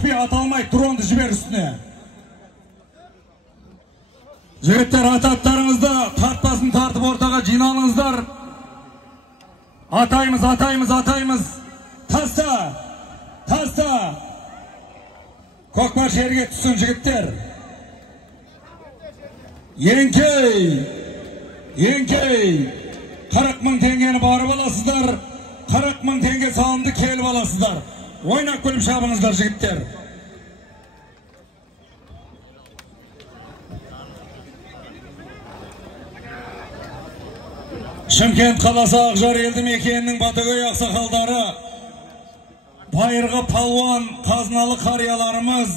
түспей аталмай дронды жібер үстіне. Жігіттер, ат-аттарыңызды тартпасын тартып ортаға жиналыңыздар. Атаймыз, атаймыз, атаймыз. Таста, таста. Көкпар жерге түссін жігіттер. Еңкей, еңкей. 40 мың теңгені барып аласыздар. 40 мың теңге салымды келіп аласыздар. Ойнап күліп шабыңыздар жігіттер. Шымкент қаласы Ақжар елді мекенінің Батагөй ақсақалдары, байырғы палуан қазыналы қарияларымыз,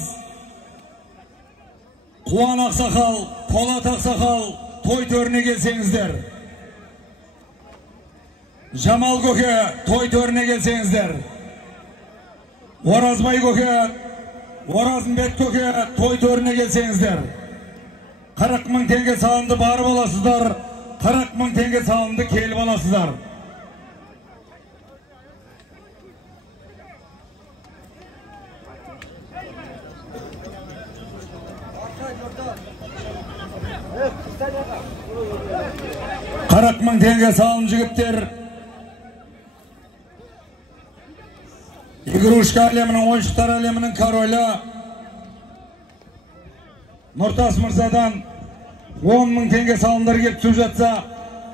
Қуан ақсақал, Полат ақсақал, той төріне келсеңіздер. Жамал көке, той төріне келсеңіздер. Оразбай көке, Оразымбет көке, той төріне келсеңіздер. 40 мың теңге салымды барып аласыздар. 40 мың теңге салымды келіп аласыздар. Қырық мың теңге салым жігіттер. Игрушка әлемінің, ойыншықтар әлемінің королі Нұртас Мырзадан 10 мың теңге салымдар келіп түсіп жатса,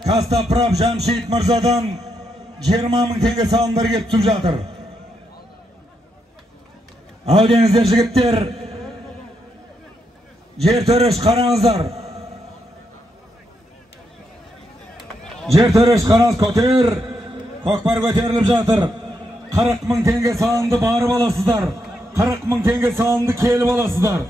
Кастапрап Жамшит Мырзадан 20 мың теңге салымдар келіп түсіп жатыр. Аудеңіздер жігіттер, жер төреш қараңыздар. Жер төреш қараңыз, көтер. Көкпар көтеріліп жатыр. 40 мың теңге салымды барып аласыздар. 40 мың теңге салымды келіп аласыздар.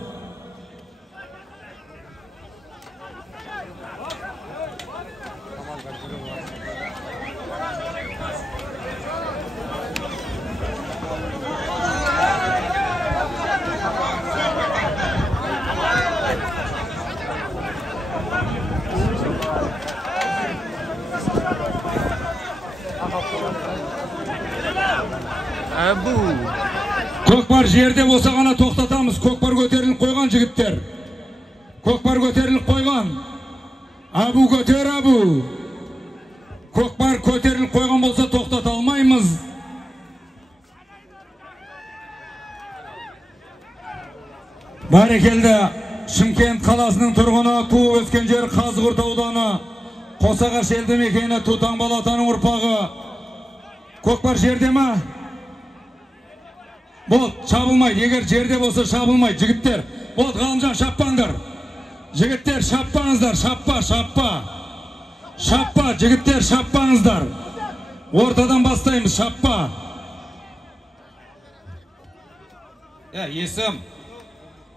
Көкпар жерде болса ғана тоқтатамыз. Көкпар көтеріліп қойған жігіттер. Көкпар көтеріліп қойған. Абу көтер, Абу. Көкпар көтеріліп қойған болса тоқтата алмаймыз. Бәрекелді. Шымкент қаласының тұрғыны, туып өскен жер Қазығұрт ауданы, Қосағаш елді мекені, Тутан Балатаның ұрпағы. Көкпар жерде ма? Бол, шабылмайды. Егер жерде болса шабылмайды. Жігіттер, бол, Ғалымжан, шаппаңдар. Жігіттер, шаппаңыздар. Шаппа, шаппа. Шаппа, жігіттер, шаппаңыздар. Ортадан бастаймыз, шаппа.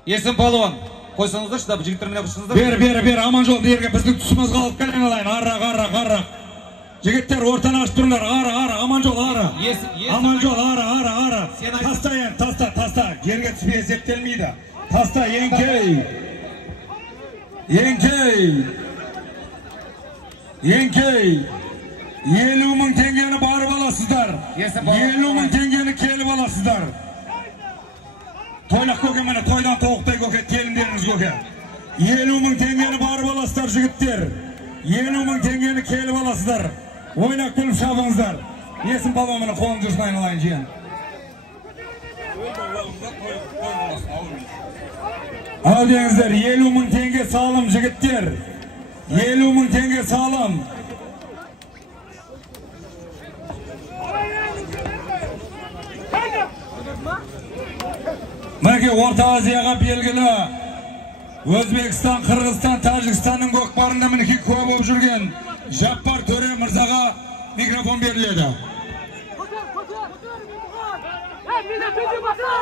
Есім палуан. Қойсаңыздар, шыдап, жігіттер міне бұшыңыздар. Бер, аман жол, берге біздің тұсымыз қалып кәлен алайын. Ара. Жігіттер, ортаны ашып тұрыңдар. Ара, аман жол, ара. Аман жол, ара. Таста. Жерге түспей есептелмейді. Таста, еңкей. 50 мың теңгені барып аласыздар. 50 мың теңгені келіп аласыздар. Тойлақ көке, мені тойдан тоғықтай көке, теліндеріңіз көке. 50 мың теңгені барып аласыздар жігіттер. 50 мың теңгені келіп аласыздар. Ойнақ күліп шабыңыздар. Есім палуанның қолын жүрсін айналайын жиен. Алдеңіздер, 50 мың теңге салым жігіттер. 50 мың теңге салым. Мәке, Орта Азияға белгілі Өзбекстан, Қырғызстан, Тәжікстанның көкпарында мінеки көп болып жүрген Жаппар Төре Мырзаға микрофон беріледі.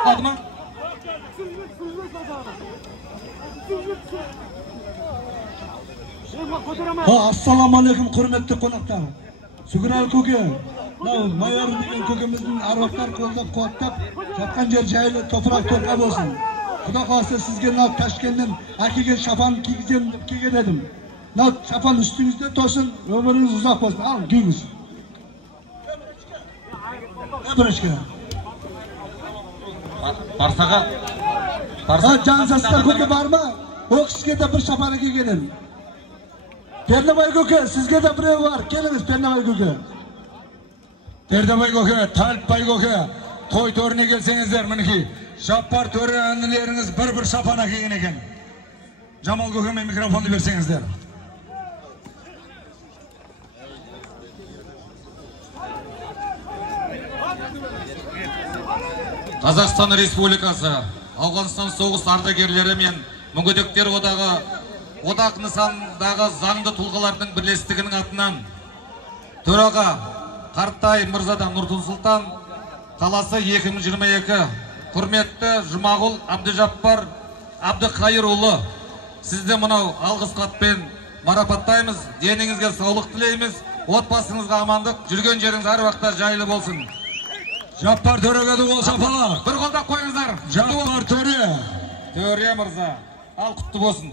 Адыма? Ассаламу алейкум, құрметті қонақтар. Сүгірәл көке, майор деген көкеміздің аруақтар қолдап қуаттап жатқан жер жайлы топырақ торқа болсын. Құда қаласа сізге Ташкенттен әкелген шапан кигіземін деп келген едім. Шапан үстіңізде тосын, өміріңіз ұзақ болсын. Ал, кигіз. Бірішке. Барсаға. Жансастар көке бар ма? O kişiге de bir şapana gelin. Pernabay köke, sizge de bir var. Geliniz Pernabay köke. Pernabay köke, Talpbay köke. Toy törüne gelsеңіздер мінеки. Şapar törenleriniz bir şapana giyin eken. Jamal kökeme mikrofonu versеңіздер. Қазақстан Республикасы, Ауғанстан соғыс ардагерлері мен мүгедектер одақ нысандағы заңды тұлғалардың бірлестігінің атынан төраға Қартай Мырзадан Нұрсұлтан қаласы 2022 құрметті Жұмағұл Абдыжаппар Абдықайырұлы, сізді мынау алғыс хатпен марапаттаймыз. Деніңізге саулық тілейміз, отбасыңызға амандық, жүрген жеріңіз әр уақытта жайлы болсын. Жаппар төрегеді ол шапала. Бір қолдап қойыңыздар. Жаппар төре. Төре мырза, ал құтты болсын.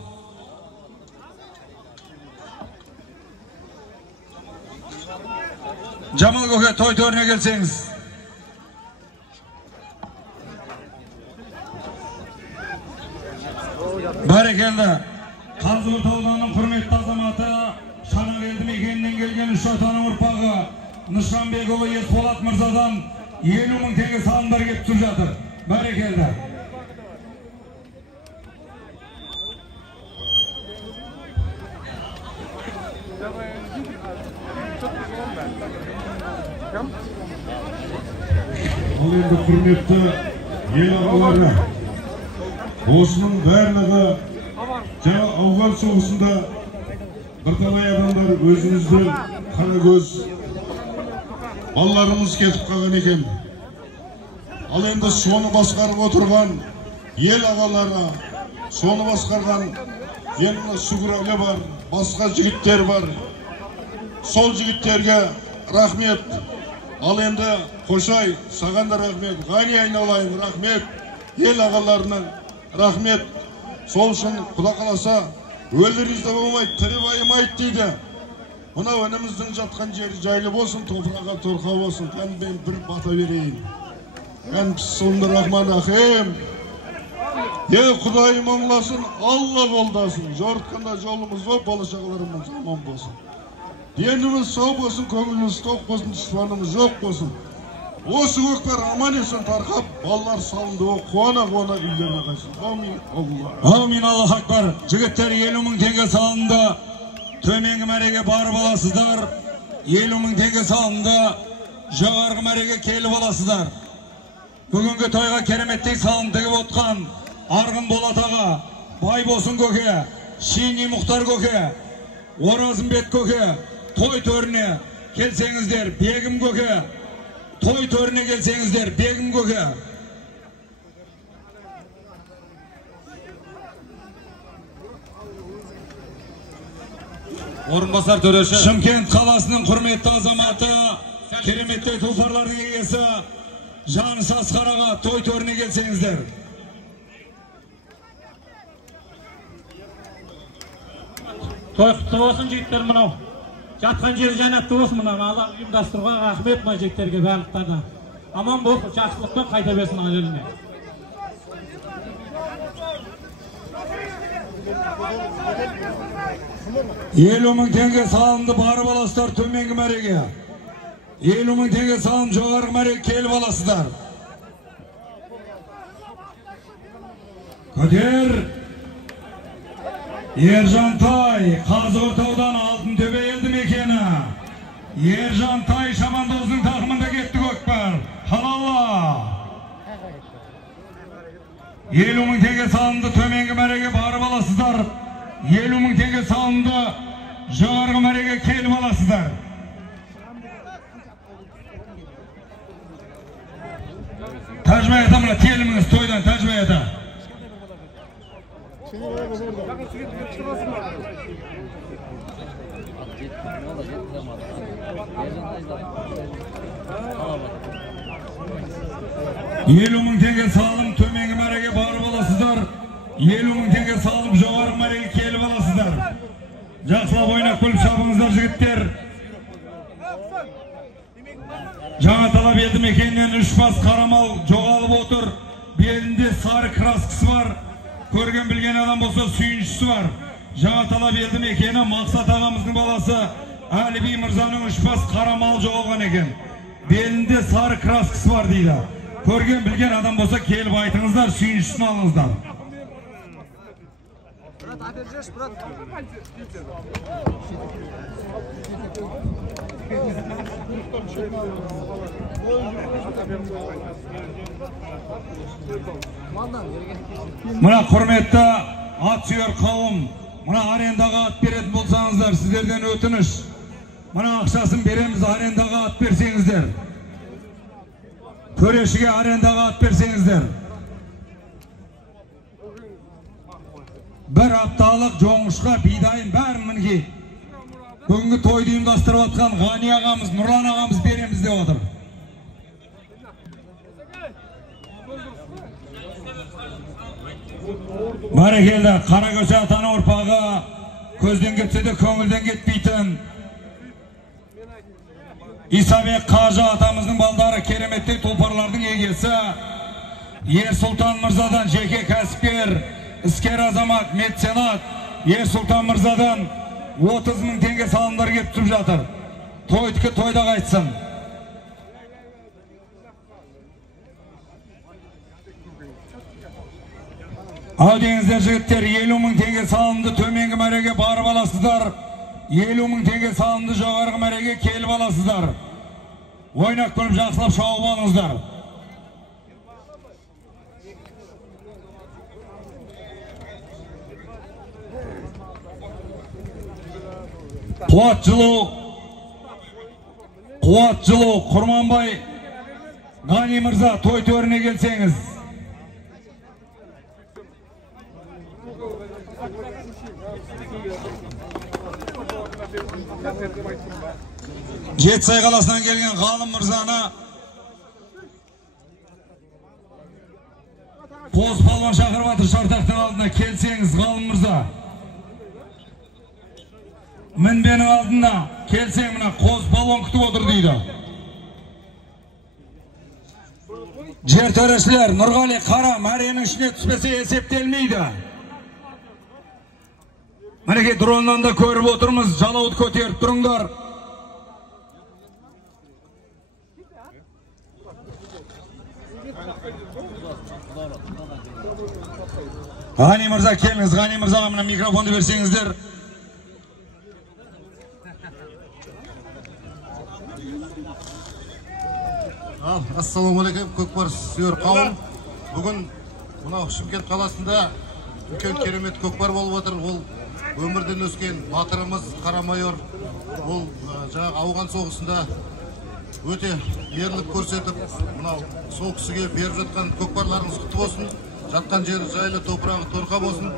Жамал көке, той төріне келсеңіз. Бәрекелді. Қазығұрт ауданының құрметті азаматы, Шанакелді мекенінен келген үш атаның ұрпағы Нышанбекұлы Есболат Мырзадан 50 мың теңге салымдар кеп түсіп жатыр. Бәрекелді. Ал енді құрметті ел ағалары, осының барлығы жаңа ауған соғысында бірталай адамдар өзімізді қара көз балаларымыз кетіп қалған екен. Ал енді соны басқарып отырған ел ағалары, соны басқарған еліне Сүгірәлі бар, басқа жігіттер бар. Сол жігіттерге рахмет. Ал енді Қошай, саған да рахмет. Ғани айналайын, рахмет. Ел ағаларынан рахмет. Сол үшін Құда қаласа өлдірізді болмайды, тірі байымайды дейді. Мына өніміздің жатқан жері жайлы болсын, топыраға торқа болсын. Мен бір бата берейін. Мен Бісмиллахи рахмани рахим. Құдайым оңласын, Алла қолдасын. Жорытқанда жолымыз болып, болашағыларымыз аман болсын. Деніміз сау болсын, көңіліміз тоқ болсын, дұшпанымыз жоқ болсын. Осы көкпар аман есен тарқап, балалар салынды о, қуана-қуана үйлеріне қайсын. Амин, Алла. Амин, Аллах акбар. Жігіттер 50 мың теңге салынды. Төменгі мәреге барып аласыздар. 50 мың теңге салынды. Жоғарғы мәреге келіп аласыздар. Бүгінгі тойға кереметтей салын тігіп отқан Арғын Болат аға, Байбосын көке, Шини Мұхтар көке, Оразымбет көке, той төріне келсеңіздер, Бегім көке, той төріне келсеңіздер, Бегім көке. Орынбасар төреші. Шымкент қаласының құрметті азаматы, кереметтей тұлпарлардың егесі, Жаныс Асқараға той төріне келсеңіздер. Той құтты болсын жігіттер мынау. Жатқан жері жәннатты болсын мынау. Алла ұйымдастыруға рахмет мына жігіттерге барлықтарына. Аман болып, жақсылықпен қайта берсін әлеміне. Елу мың теңге салынды, барып аласыздар төменгі мәреге. 50 мың теңге салым жоғарғы мәреге келіп аласыздар. Көтер. Ержантай, Қазығұрт ауданы Алтынтөбе елді мекені. Ержантай Шабандоздың тақымында кетті көкпар. Халала. 50 мың теңге салынды, төменгі мәреге барып аласыздар. 50 мың теңге салынды, жоғарғы мәреге келіп аласыздар. Тәжбай ата мұна теліміңіз тойдан тәжбай ата. Елу мың теңге салым төменгі мәреге барып аласыздар. 50 мың теңге салым жоғарғы мәреге келіп аласыздар. Жақсылап ойнап күліп шабыңыздар жігіттер. Жаңа талап елді мекенінен 3 бас қарамал жоғалып отыр. belinde sarı kraskısı var. Көрген bilgen adam bolsa suyuncusu var. Жаңа талап елді мекені Мақсат ағамыздың баласы Әліби Мырзаның үшбас қарамал жоғалған екен. Белінде сары краскысы бар дейді. Көрген білген адам болса келіп айтыңыздар, сүйіншісін алыңыздар. Мына құрметті ат сүйер қауым, мына арендаға ат беретін болсаңыздар, сіздерден өтініш. Мына ақшасын береміз, арендаға ат берсеңіздер. Төрешіге арендаға ат берсеңіздер. Бір апталық жоңышқа бидайын бәрін мінге. Бүгінгі тойды ұйымдастырып атқан Ғани ағамыз, Нұрлан ағамыз береміз деп отыр. Бәрекелді, Қаракөсе атаның ұрпағы көзден кетсе де көңілден кетпейтін Исабек Қажы атамыздың балдары кереметтей тұлпарлардың егесі Ерсұлтан Мырзадан жеке кәсіпкер, іскер азамат, меценат Ерсұлтан Мырзадан 30.000 теңге салымдар кеп түсіп жатыр. Тойдікі тойда қайтсын. Ау деңіздер жігіттер, 50.000 теңге салымды төменгі мәреге барып аласыздар. 50.000 теңге салымды жоғарғы мәреге келіп аласыздар. Ойнақ күліп жақсылап шауып алыңыздар. Қуат жылу, Құрманбай Ғани Мырза, той төріне келсеңіз. Жетісай қаласынан келген Ғалым Мырзаны Қоз палуан шақырып жатыр шартақтың алдына. Келсеңіз Ғалым Мырза. Мінбенің алдына келсең, мына қоз палуан күтіп отыр дейді. Жер төрешілер, Нұрғали Қара мәренің ішіне түспесе есептелмейді. Мінеке дроннан да көріп отырмыз, жалауды көтеріп тұрыңдар. Ғани Мырза келіңіз, Ғани Мырзаға мына микрофонды берсеңіздер. Ассалаумағалейкум, көкпар сүйер қауым. Бүгін мынау Шымкент қаласында үлкен керемет көкпар болып отыр. Ол өмірден өскен батырымыз Қара майор. Ол жаңағы ауған соғысында өте ерлік көрсетіп, мынау сол кісіге беріп жатқан көкпарларыңыз құтты болсын. Жатқан жері жайлы, топырағы торқа болсын.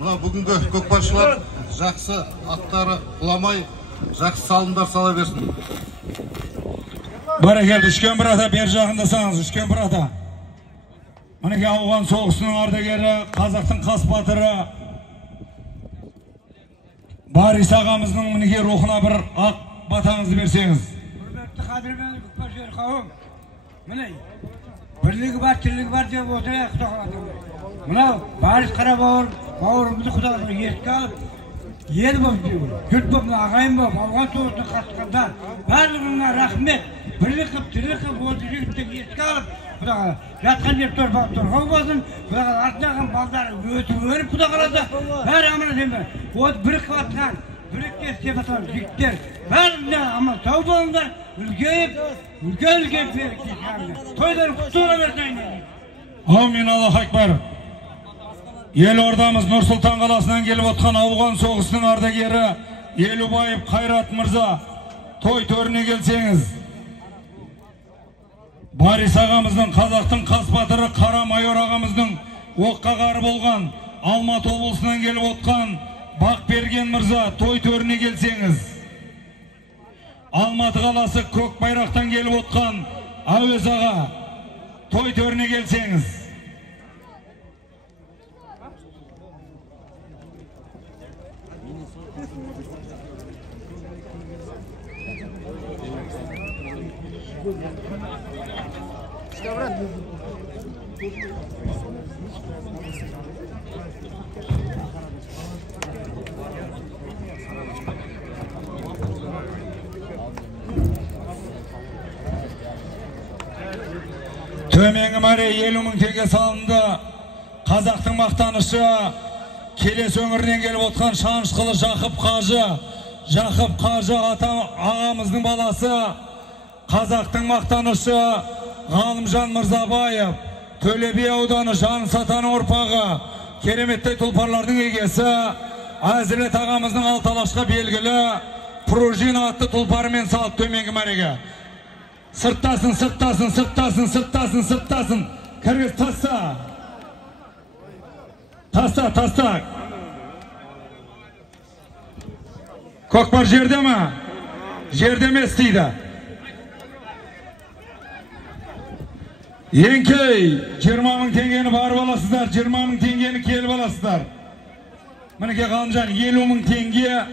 Мынау бүгінгі көкпаршылар жақсы аттары құламай, жақсы салымдар сала берсін. Бәрекелді, Үшкен бір ата бер жағындасаңыз, Үшкен бір ата. Мінеке ауған соғысының ардагері, қазақтың қас батыры Барис ағамыздың мінеке рухына бір ақ батаңызды берсеңіз. Құрметті қадірмен көкпар қауым. Міне, бірлігі бар, тірлігі бар деп отырайық Құда қаласа. Мынау Барис Қара бауырымызды Құда қаласа еске алып, ел болып, жұрт болып, ағайын болып, ауған соғысына қатысқандар барлығына рахмет. Бірлік қып, тірлік қып, осы жігіттен еске алып, Құда қаласа. Жатқан жер торғау болсын, Құда қаласа. Артынаған балдары өтіп өріп Құда қаласа. Бәрі аман деме. Осы бірік қылатқан, бірікке істеп атқан жігіттер бәріне аман сау болыңдар. Үлкен тойдар құтты бола берсін. Аумин, Аллах акбар. Елордамыз Нұр-Сұлтан қаласынан келіп отқан ауған соғысының ардагері Елубаев Қайрат Мырза, той төріне келсеңіз. Барис ағамыздың, қазақтың қас батыры Қара майор ағамыздың оққа қары болған Алматы облысынан келіп отқан Бақберген Мырза, той төріне келсеңіз. Алматы қаласы көк байрақтан келіп отқан Әуез аға, той төріне келсеңіз. Төменгі мәре 50 мың теңге салынды. Қазақтың мақтанышы, Келес өңірінен келіп отқан Шанышқылы Жақып Қажы ағамыздың баласы, қазақтың мақтанышы Ғалымжан Мырзабаев, Төле би ауданы Жан Сатаның ұрпағы, кереметтей тұлпарлардың егесі, Әзірет ағамыздың алталашқа белгілі пружина атты тұлпарымен салып төменгі мәреге. Сырттасын. Кіргіз, таста. Көкпар жерде ма? Жерде емес дейді. Еңкей, 20 мың теңгені барып аласыздар, 20 мың теңгені келіп аласыздар. Мінеке Ғалымжан, 50 мың теңге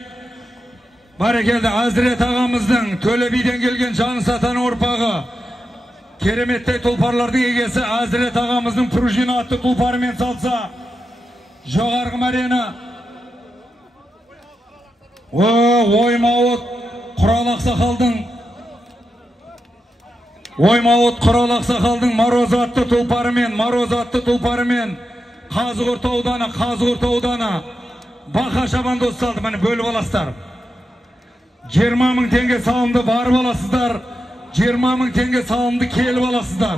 барекелді. Әзірет ағамыздың Төле биден келген Жан Сатаның ұрпағы, кереметтей тұлпарлардың егесі Әзірет ағамыздың пружина атты тұлпарымен салса, жоғарғы мәрені Оймауыт Құрал Ақсақалдың Мароз атты тұлпарымен Қазығұрт ауданы Бақа Шабандоз салды. Мені бөліп аласыздар. 20 мың теңге салымды барып аласыздар. 20 мың теңге салымды келіп аласыздар.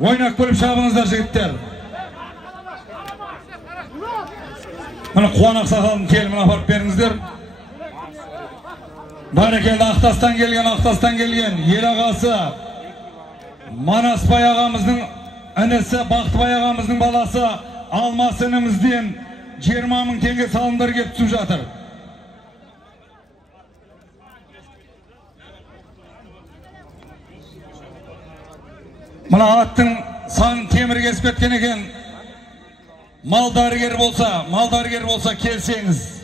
Ойнақ бөліп шабыңыздар жігіттер. Мені Қуан Ақсақалдың келімін апарып беріңіздер. Барекелді. Ақтастан келген ел ағасы Манасбай ағамыздың інісі Бақтыбай ағамыздың баласы Алмас інімізден 20 мың теңге салымдар кеп түсіп жатыр. Мына аттың санын темір кесіп кеткен екен. Мал дәрігер болса келсеңіз.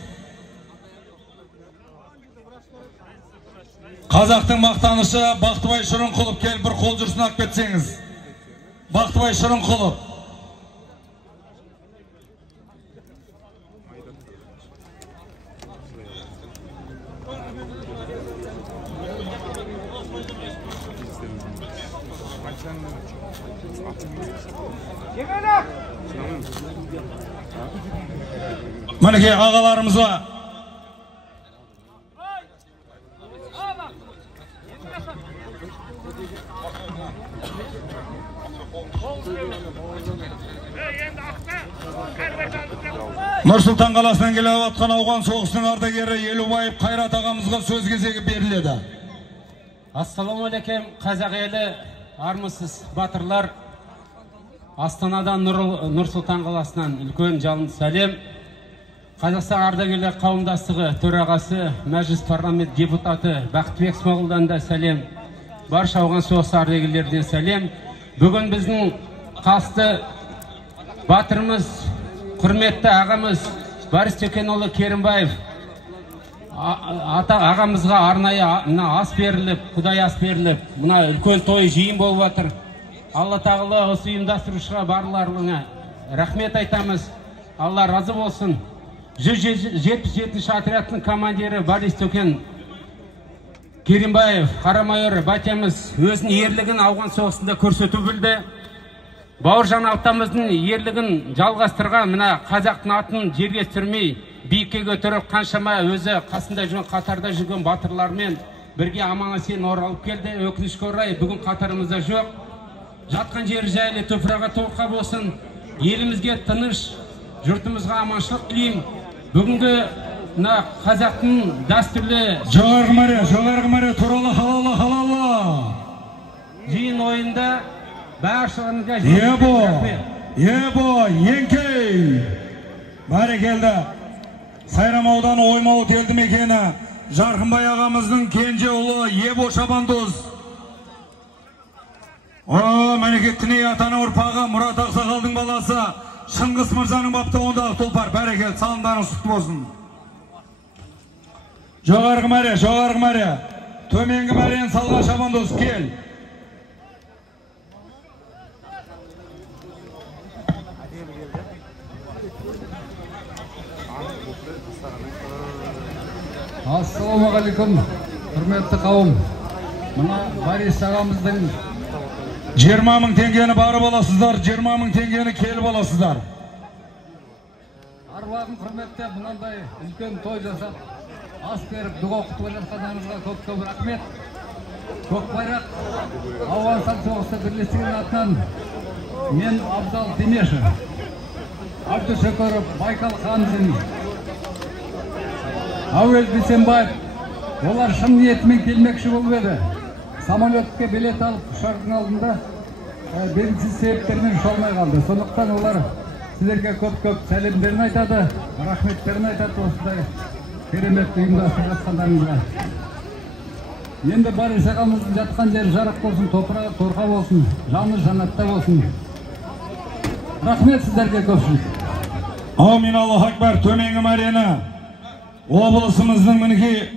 Қазақтың мақтанышы Бақтыбай Шырынқұлов келіп бір қол жүрсін ақ кетсеңіз. Бақтыбай Шырынқұлов. Мінеке ағаларымызға Нұрсұлтан қаласынан келіп атқан ауған соғысының ардагері Елубаев Қайрат ағамызға сөз кезегі беріледі. Ассалаумағалейкум, қазақ елі, армысыз батырлар. Астанадан Нұрсұлтан қаласынан үлкен жалын сәлем. Қазақстан ардагерлер қауымдастығы төрағасы, мәжіліс парламент депутаты Бақтыбек Смағұлдан да сәлем. Барша ауған соғыс ардагерлерден сәлем. Бүгін біздің қасты батырымыз, құрметті ағамыз Барис Төкенұлы Керімбаев ағамызға арнайы ас беріліп, Құдай ас беріліп, мына үлкен той жиын болып жатыр. Алла тағала осы ұйымдастырушыға барларыңа рахмет айтамыз. Алла разы болсын. 177-ші отрядтың командирі Барис Төкен Керімбаев, қарамайор батямыз өзінің ерлігін ауған соғысында көрсету білді. Бауыржан атамыздың ерлігін жалғастырған мына қазақтың атын жерге түсірмей, биікке көтеріп қаншама өзі қасында жүрген, қатарда жүрген батырлармен бірге аман-есен оралып келді. Өкінішке орай бүгін қатарымызда жоқ. Жатқан жері жайлы, топырағы толыққа болсын. Елімізге тыныш, жұртымызға аманшылық тілеймін. Бүгінгі мына қазақтың дәстүрлі жоғарғы мәре туралы халала жиын ойында баршаңызға ебо еңкей бәрекелді. Сайрам ауданы Оймауыт елді мекені Жарқынбай ағамыздың кенже ұлы Ебо Шабандоз. Мәнекеттіне атаны ұрпағы Мұрат Ақсақалдың баласы Шыңғыс Мырзаның баптауындағы тұлпар. Бәрекел, салымдарың сұқты болсын. Жоғарғы мәре, төменгі мәрені салған Шабандоз кел. Ассалаумағалейкум, құрметті қауым. Мына Борис ағамыздың 20 мың теңгені барып аласыздар, 20 мың теңгені келіп аласыздар. Аруағын құрметті мынандай үлкен той жасап, ас беріп, дұға оқытып жатқандарыңызға көп рахмет. Көкбайрақ Ауғанстан соғысы бірлестігінің атынан мен Абзал Демешев, Абдушөкіров, Байкал Хамзин, Әуел Бейсенбаев, олар шын ниетімен келмекші болып еді. Самолетке билет алып, ұшардың алдында белгісіз себептермен ұша алмай қалды. Сондықтан олар сіздерге көп сәлемдерін айтады, рахметтерін айтады осындай керемет ұйымдастырып жатқандарыңызға. Енді Борис ағамыздың жатқан жері жарық болсын, топырағы торқа болсын, жаны жанатта болсын. Рахмет сіздерге көпшілік. Аумин, Аллаху акбар. Төменгі мәрені облысымыздың мінеки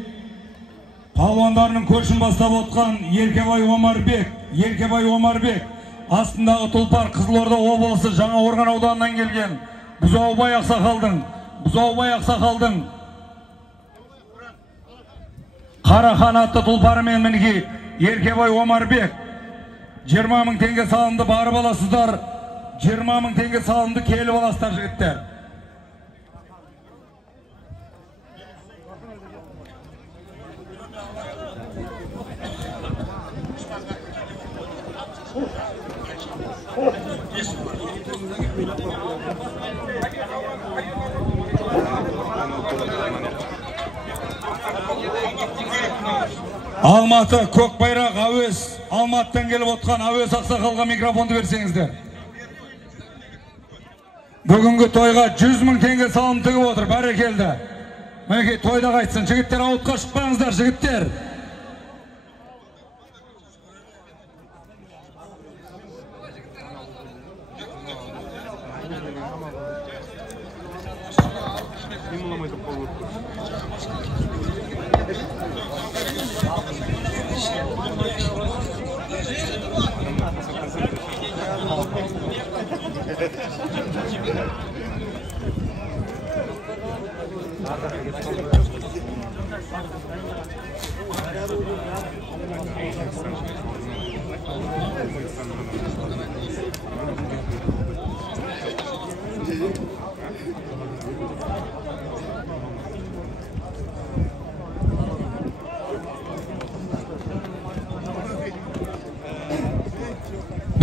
палуандарының көшін бастап отқан Еркебай Омарбек, астындағы тұлпар Қызылорда облысы Жаңақорған ауданынан келген Бұзаубай ақсақалдың қара қанатты тұлпарымен мінеки Еркебай Омарбек 20 мың теңге салынды, барып аласыздар. 20 мың теңге салынды, келіп аласыздар жігіттер. Алматы, Көкбайрақ, Әуес, Алматыдан келіп отқан Әуес ақсақалға микрофонды берсеңіздер. Бүгінгі тойға 100 мың теңге салым тігіп отыр, бәрекелді. Мінекей тойда қайтсын, жігіттер ауытқа шықпаңыздар, жігіттер.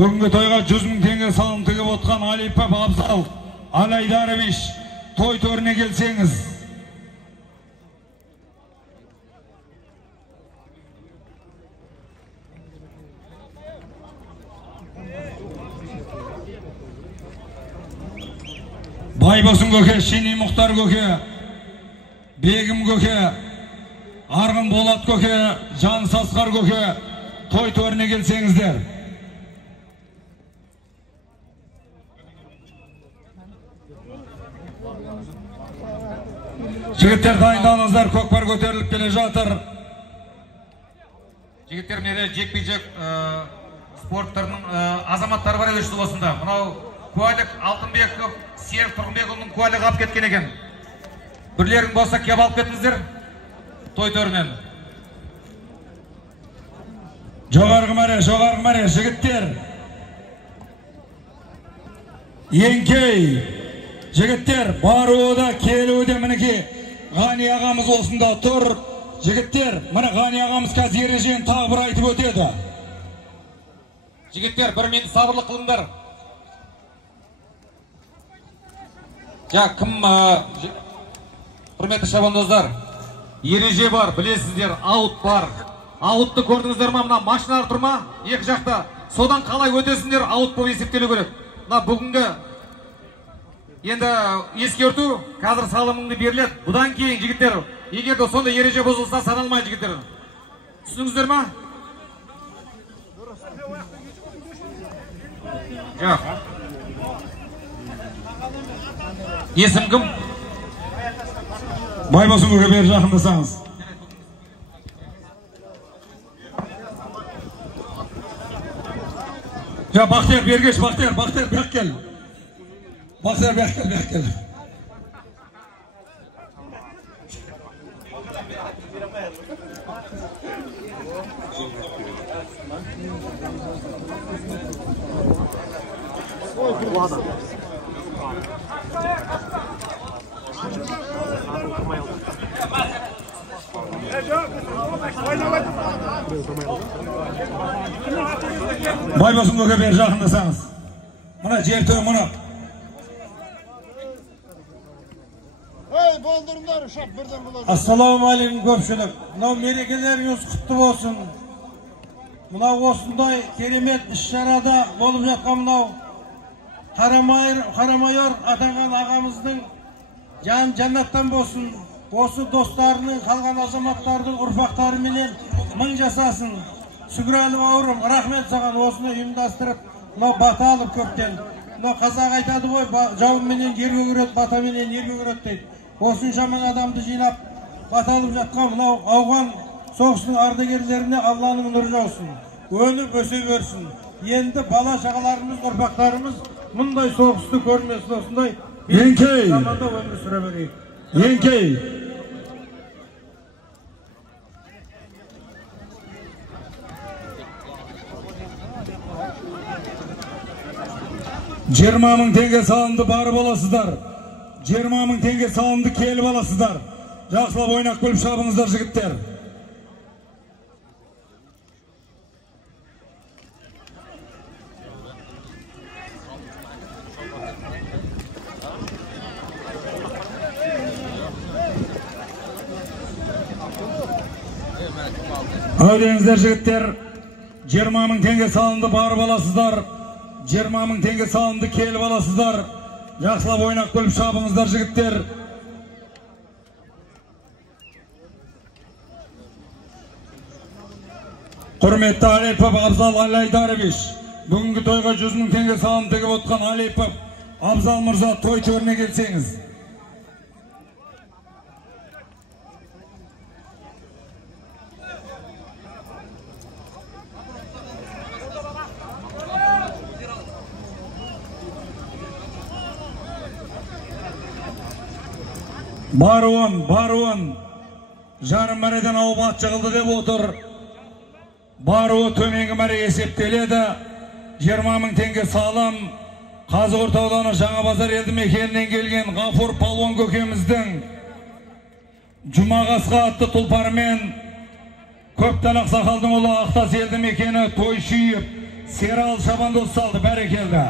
Бүгінгі тойға 100 мың теңге салым тігіп отқан Алипов Абзал Алайдарович, той төріне келсеңіз. Байбосын көке, Шени Мұхтар көке, Бегім көке, Арғын Болат көке, Жан Сасқар көке, той төріне келсеңіздер. Жігіттер дайындалыңыздар, көкпар көтеріліп келе жатыр. Жігіттер менде жекпе-жек спорт түрінің азаматтары бар еді осында. Мынау куәлік Алтынбеков, Серік Тұрғынбекұлының куәлігі алып кеткен екен. Бірлерің болса кеп алып кетіңіздер той төрінен. Жоғарғы мәре, жігіттер. Еңкей, жігіттер, баруы да, келуі де мінеке. Ғани ағамыз осында тұр. Жігіттер, міне Ғани ағамыз қазір ережені тағы бір айтып өтеді. Жігіттер, бір мені сабырлық қылыңдар. Кім, құрметті шабандоздар, ереже бар, білесіздер, аут бар. Аутты көрдіңіздер ма, мына машиналар тұрма, екі жақта. Содан қалай өтесіңдер, аут болып есептелу керек. Мына бүгінгі енді ескерту, қазір салымыңды беріледі. Бұдан кейін жігіттер, егер де сонда ереже бұзылса саналмай жігіттер. Түсініңіздер ма? Жоқ. Есім кім? Байбосын көке, бері жақындасаңыз. Бақтияр бергеш, Бақтияр бәк кел. Бақтияр бәк кел. Baybosun köke beri жақындаsanыз. Мына жер төң мұны. Ассалаумағалейкум көпшілік. Мынау мерекелеріңіз құтты болсын. Мынау осындай керемет іс-шарада болып жатқан мынау Қарамайор атанған ағамыздың жаннаттан болсын. Осы достарының, қалған азаматтардың ұрпақтары менен мың жасасын. Сүгірәлі бауырым, рахмет саған осыны ұйымдастырып, мынау бата алып көптен. Мынау қазақ айтады ғой, жауын менен жерге көреді, бата менен жерге көреді дейді. Осыншама адамды жинап, бата алып жатқан мынау ауған соғыстың ардагерлеріне Алланың нұры жаусын. Өніп өсе берсін. Енді бала шағаларымыз, ұрпақтарымыз мұндай соғысты көрмесін, осындай заманда өмір сүре берейік. Еңкей. Жиырма мың теңге салымды барып аласыздар. 20 мың теңге салымды келіп аласыздар. Жақсылап ойнақ күліп шабыңыздар жігіттер. Өдеңіздер жігіттер, 20 мың теңге салымды барып аласыздар. 20 мың теңге салымды келіп аласыздар. Жақсылап ойнақ күліп шабыңыздар жігіттер. Құрметті Алипов Абзал Алайдарович, бүгінгі тойға 100 мың теңге салым тегіп отқан Алипов Абзал мырза, той төріне келсеңіз. Баруын, жарым мәреден ауып ат жығылды деп отыр. Баруы төменгі мәре есептеледі. 20 мың теңге салым. Қазығұрт ауданы Жаңабазар елді мекенінен келген Ғафур Палуан көкеміздің Жұмағасқа атты тұлпарымен Көптен Ақсақалдың ұлы Ақтас елді мекені той шүйіп, Серал Шабандоз салды, бәрекелді.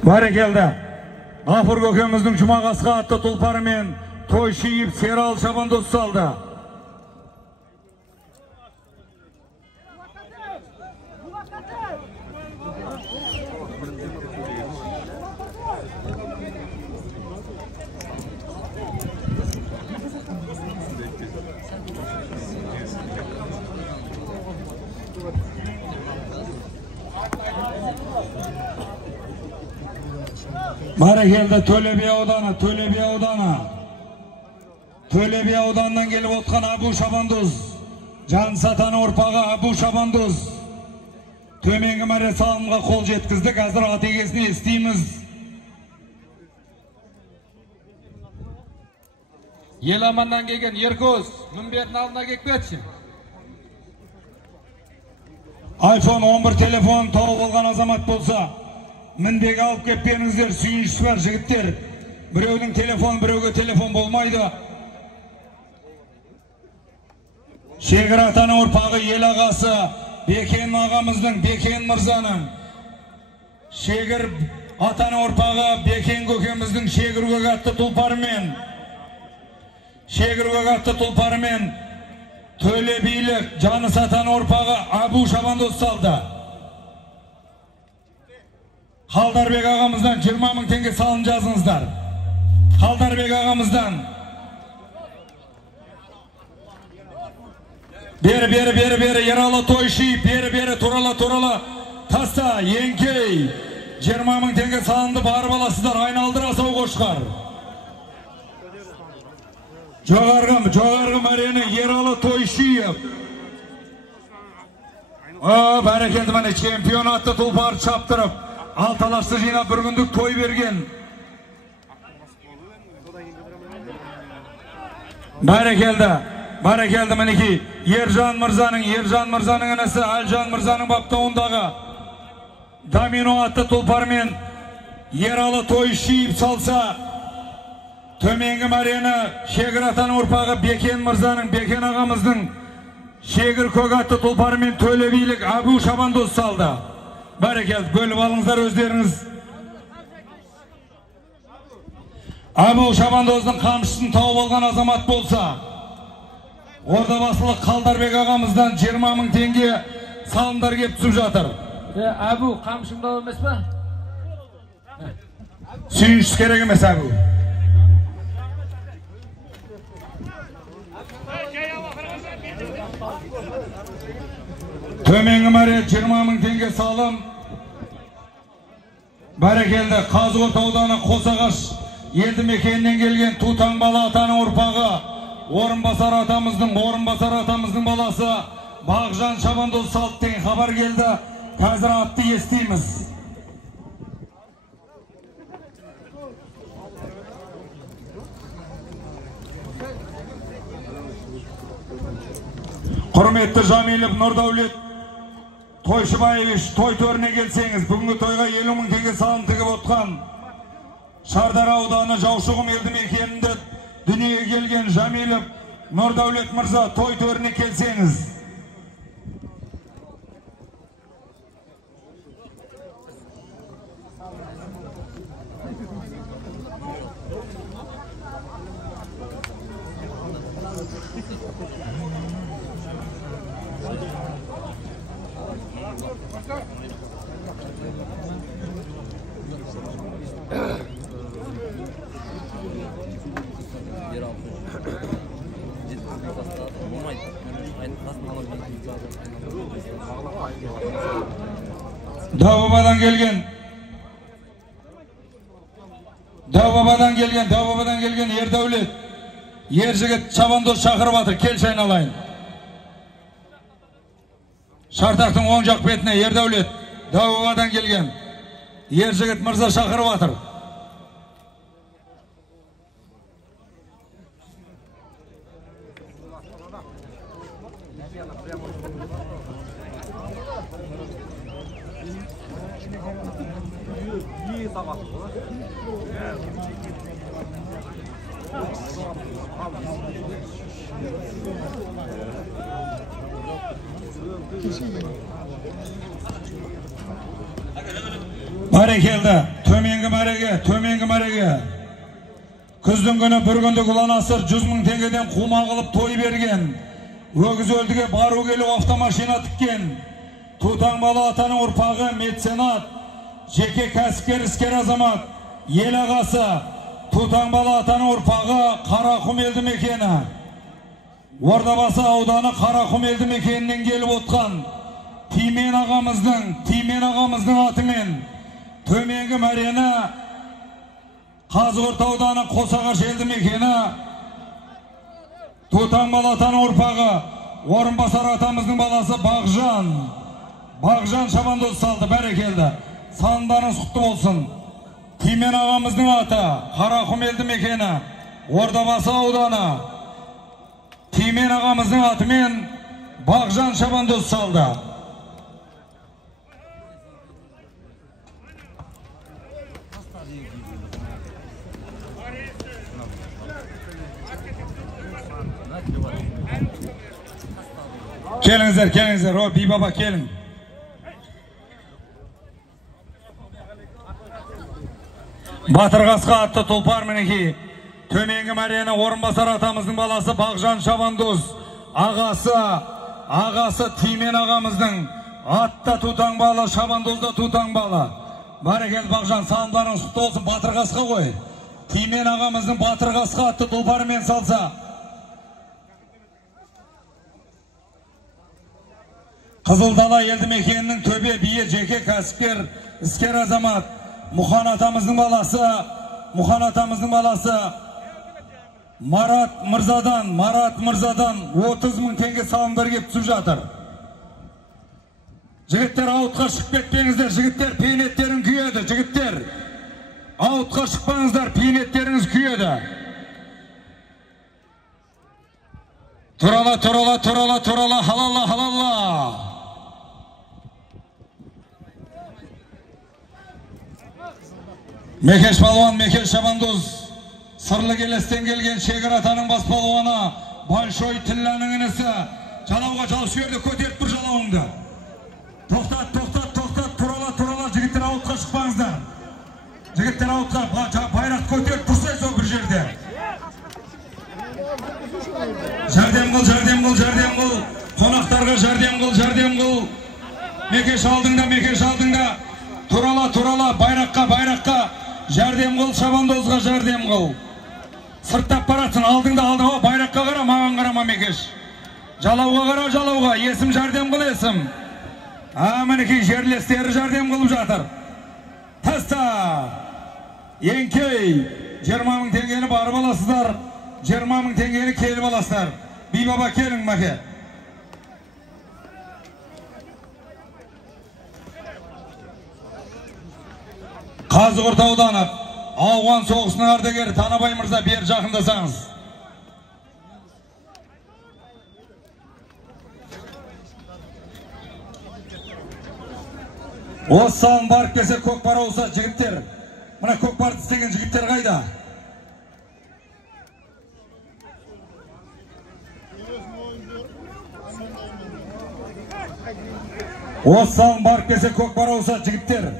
Бәрекелді. Ғафур көкеміздің Жұмағасқа атты тұлпарымен той шүйіп, Серал Шабандоз салды. Бәрекелді. Төлеби ауданынан келіп отқан Абу Шабандоз, Жан Сатаны ұрпағы Абу Шабандоз төменгі мәре салымға қол жеткізді. Қазір атегесіне естейміз. Еламаннан келген Еркөз, мүмбетін алдына кек кетші. iPhone 11 телефон тауып алған азамат болса, мінбек алып кеппеніңіздер, сүйіншісі бар жігіттер. Біреудің телефон, біреуге телефон болмайды. Шегір атаны ұрпағы ел ағасы, Бекен ағамыздың, Бекен мырзаның. Шегір атаны ұрпағы Бекен көкеміздің Шегір көкатты тұлпарымен Төлебейлік Жаны Сатаны ұрпағы Абу Шабандоз салды. Қалдарбек ағамыздан 20 мың теңге салым жазыңыздар. Қалдарбек ағамыздан. Бері, Ералы Тойши, бері, турала. Таста, Еңкей. 20 мың теңге салымды барып аласыздар, айналдыра сау қошқар. Жоғарғы мәрені Ералы Тойшиев. Бәрекелді, міне чемпионатты тұлпар чаптырып, алталашты жинап бір күндік той берген. Бәрекелді, мінеки Ержан Мырзаның інісі Әлжан Мырзаның баптауындағы домино атты тұлпармен Ералы той шиіп салса, төменгі мәрені Шегір атаның ұрпағы Бекен ағамыздың Шегір көк атты тұлпарымен Төлебейлік Абу Шабандоз салды. Бәрекелді, бөліп алыңыздар өздеріңіз. Абу Шабандоздың қамшысын тауып алған азамат болса, Ордабасылық Қалдарбек ағамыздан 20 000 теңге салымдар кеп түсіп жатыр. Абу қамшымда емес па? Сүйіш керек емес Абу. Төменгі мәре 20 000 теңге салым. Бәрекелді, Қазығұрт ауданы Қосағаш елді мекенінен келген Тутаңбалы атаның ұрпағы Орынбасар атамыздың баласы Бағжан Шабандоз салды деген хабар келді. Қазір атты естиміз. Құрметті Жамилов Нұрдаулет Тойшыбаевич, той төріне келсеңіз, бүгінгі тойға 50 000 теңге салым тігіп отқан Шардара ауданы Жаушығым елді мекенінде дүниеге келген Жамилов Нұрдаулет мырза, той төріне келсеңіз. Дәубабадан келген Ердәулет, Ержігіт Шабандоз шақырып атыр, келші айналайын. Шартақтың оң жақ бетіне Ердәулет, Дәубабадан келген Ержігіт мырза шақырып атыр. Бәрекелді, төменгі мәреге. Күздің күні бір күндік ұлан асыр 100 000 теңгеден қума қылып той берген. Өгіз өлдіге бару келу автомашина тіккен. Тутаңбалы атаның ұрпағы меценат, жеке кәсіпкер іскер азамат, ел ағасы, Тутаңбалы атаның ұрпағы Қарақұм елді мекені. Ордабасы ауданы Қарақұм елді мекенінен келіп отқан Тимен ағамыздың атымен төменгі мәрені Қазығұрт ауданы Қосағаш елді мекені Тутаңбалы атаның ұрпағы Орынбасар атамыздың баласы Бағжан Шабандоз салды. Бәрекелді, сандарыңыз құтты болсын. Тимен ағамыздың аты Қарақұм елді мекені Ордабасы ауданы Тимен ағамыздың атымен Бағжан Шабандоз салды. Келіңіздер, о, бейбаба келің. Батырғасқа атты тұлпар мінеки. Төменгі мәрені Орынбасар атамыздың баласы Бағжан Шабандоз, ағасы Тимен ағамыздың атта Тутаңбалы, Шабандозда Тутаңбалы. Бәрекелді Бағжан, салымдарыңыз құтты болсын. Батырғасқа ғой. Тимен ағамыздың Батырғасқа атты тұлпарымен салса. Қызылдала елді мекенінің төбе бие жеке кәсіпкер іскер азамат Мұхан атамыздың баласы Марат Мырзадан 30 000 теңге салымдар кеп түсіп жатыр. Жігіттер аутқа шығып кетпеңіздер, жігіттер пейнеттерің күйеді, жігіттер. Аутқа шықпаңыздар, пейнеттеріңіз күйеді. Турала, халалла. Мекеш палуан, Мекеш Шабандоз, сырлы келестен келген Шекаратаның бас палуаны, Большой Тилланың інісі, жалауға жалып жіберді, көтеріп бір жалауыңды. Тоқтат, турала, жігіттер аутқа шықпаңыздар. Жігіттер аутқа, байрақ көтеріп тұрсайыз о бір жерде. Жәрдем қыл, қонақтарға жәрдем қыл. Мекеш алдыңда. Турала, байраққа, жәрдем қыл, Шабандозға жәрдем қыл. Сырттап баратсын, алдыңда, байраққа қара, маған қарама Мекеш. Жалауға, есім жәрдем қыл, есім. Мінекей жерлестері жәрдем қылып жатыр. Таста! Еңкей, 20 мың теңгені барып аласыздар, 20 мың теңгені келіп аласыздар. Бибаба келің, Маке. Қазығұрт ауданы, ауған соғысының ардагері Танабай мырза, бер жақындасаңыз. Осыған барып келсе көкпар олса жігіттер. Мына көкпарды істеген жігіттер қайда? Осыған барып келсе көкпар олса жігіттер.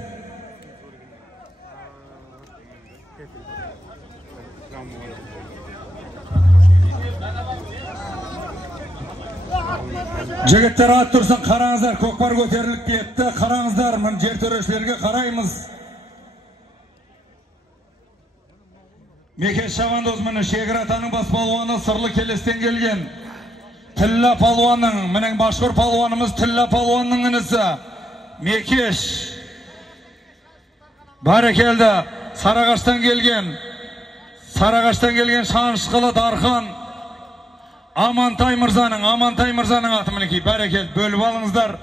Жігіттер ат тұрсын, қараңыздар, көкпар көтеріліп кетті, қараңыздар, мұн жер төрешілерге қараймыз. Мекеш Шабандоз мұны Шекаратаның бас палуаны, сырлы келестен келген. Тилла палуанның, мұның башқұр палуанымыз Тилла палуанның інісі. Мекеш. Бәрекелді, Сарағаштан келген Шанышқылы Дархан. Амантай мырзаның аты мінекей, бәрекел, бөліп алыңыздар.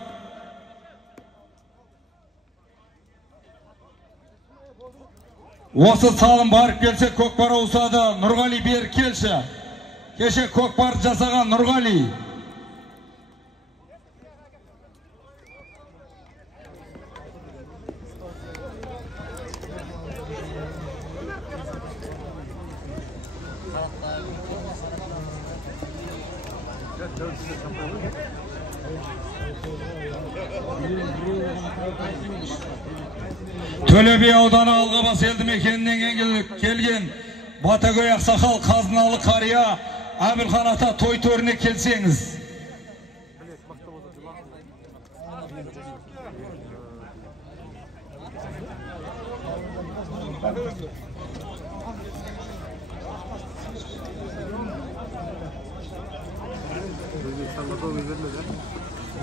Осы салым барып келсе көкпар ауысады, Нұрғали бер келші. Кеше көкпарды жасаған Нұрғали. Төлеби ауданы Алғабас елді мекенінен келген Батагөй ақсақал қазыналы қария Әбілхан ата той төріне келсеңіз.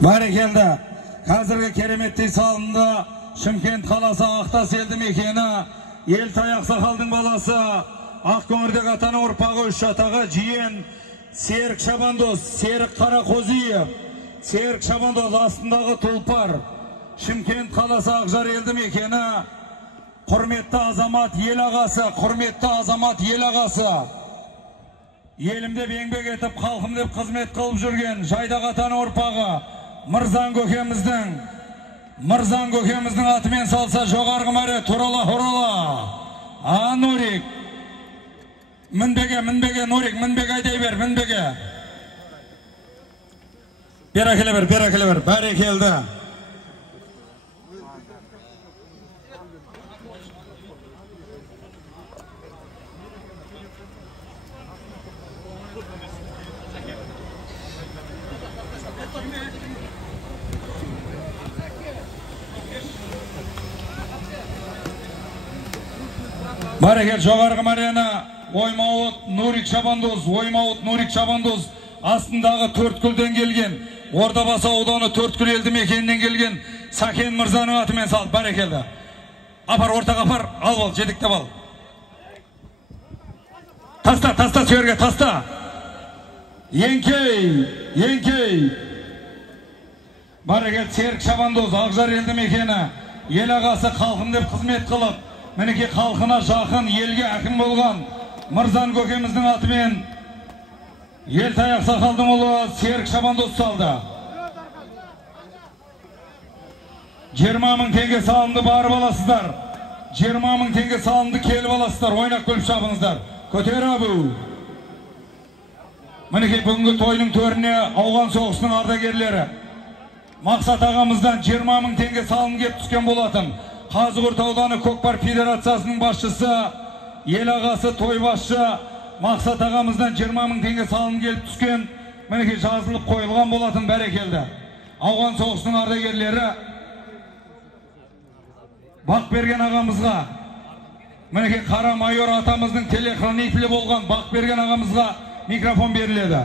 Бәрекелді, қазіргі кереметтей салынды Шымкент қаласы Ақтас елді мекені, Елтай ақсақалдың баласы, Ақкөңірдегі атаның ұрпағы үш атаға жиен, Серік Шабандоз, Серік Қарақозиев, Серік Шабандоз астындағы тұлпар, Шымкент қаласы Ақжар елді мекені, құрметті азамат ел ағасы, елімде еңбек етіп, халқым деп қызмет қылып жүрген, Жайдақ атаның ұрпағы, Мырзан көкеміздің атымен салса жоғарғы мәре, турала. Нурик. Мінбеге, Нурик, мінбеге айдай бер, мінбеге. Бер әкеле бер, бәрі келді. Бәрекел жоғарғы марена, Оймауыт Нурик Шабандоз, астындағы Төрткүлден келген, Ордабасы ауданы Төрткүл елді мекенінен келген Сакен мырзаның атымен сал, бәрекелді. Апар, ортаға апар, ал, жетікті бал. Таста, сөрге, таста. Еңкей. Барекел Серік Шабандоз, Ақжар елді мекені, ел ағасы халқым деп қызмет қылып, мінеке халқына жақын, елге әкім болған Мырзан көкеміздің атымен Елтай Ақсақалдың ұлы Серік Шабандоз салды. 20 мың теңге салымды барып аласыздар. 20 мың теңге салымды келіп аласыздар. Ойнақ көліп шабыңыздар. Көтер абу. Мінеке бүгінгі тойның төріне ауған соғысының ардагерлері Мақсат ағамыздан 20 мың теңге салым кеп түскен болатын. Қазығұрт ауданы Көкпар Федерациясының басшысы, ел ағасы той басшы Мақсат ағамыздан 20 мың теңге салым келіп түскен. Мінеке жазылып қойылған болатын, бәрекелді. Ауған соғысының ардагерлері Бақберген ағамызға, мінеке Қара майор атамыздың телехранителі болған Бақберген ағамызға микрофон беріледі.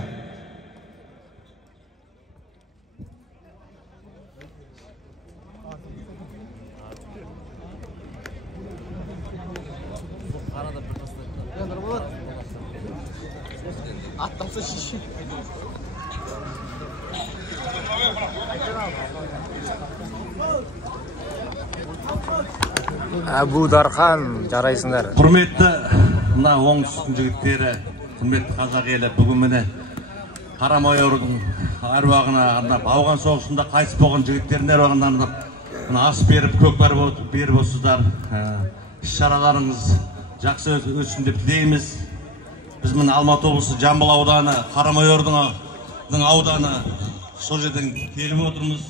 Әбу Дархан, жарайсыңдар. Құрметті мына оңтүстіктің жігіттері, құрметті қазақ елі, бүгін міне Қара майордың әруағына арнап, ауған соғысында қайтыс болған жігіттердің әруағына арнап ас беріп, көкпар беріп отырсыздар. Іс-шараларыңыз жақсы өтсін деп тілейміз. Біз міне Алматы облысы Жамбыл ауданы, Қара майордың ауданы, сол жерден келіп отырмыз.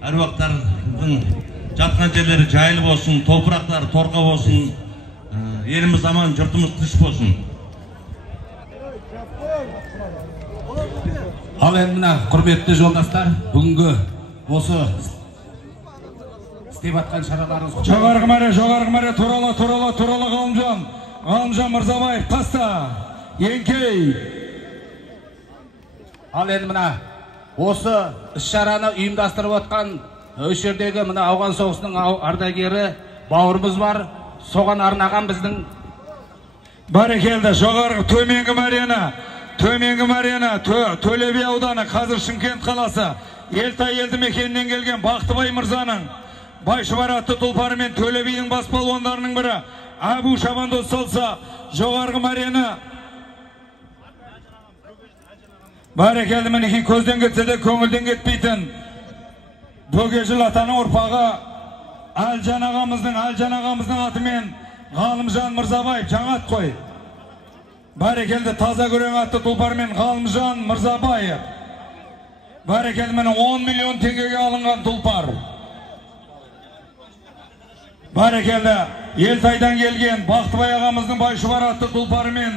Әруақтардың жатқан жерлері жайлы болсын, топырақтары торқа болсын, еліміз аман, жұртымыз тыныш болсын. Ал енді мына құрметті жолдастар, бүгінгі осы істеп атқан шараларыңыз. Жоғарғы мәре, турала Ғалымжан Мырзабаев, таста, еңкей. Ал енді мына осы іс-шараны ұйымдастырып отқан осы жердегі мына ауған соғысының ардагері бауырымыз бар. Соған арнаған біздің Барекелді, жоғарғы төменгі марена, Төле би ауданы, қазір Шымкент қаласы, Елтай елді мекенінен келген Бақтыбай Мырзаның Байшыбар атты тұлпары мен Төле бидің бас палуандарының бірі Әбу Шабандоз салса, жоғарғы марена. Барекелді, мінеки көзден кетсе де көңілден кетпейтін Бөгежіл атаның ұрпағы Әлжан ағамыздың атымен Ғалымжан Мырзабаев, жаңат қой. Барекелді, таза көрен атты тұлпармен Ғалымжан Мырзабаев. Барекелді, мені 10 миллион теңгеге алынған тұлпар. Барекелді, Елтайдан келген Бақтыбай ағамыздың Байшыбар атты тұлпарымен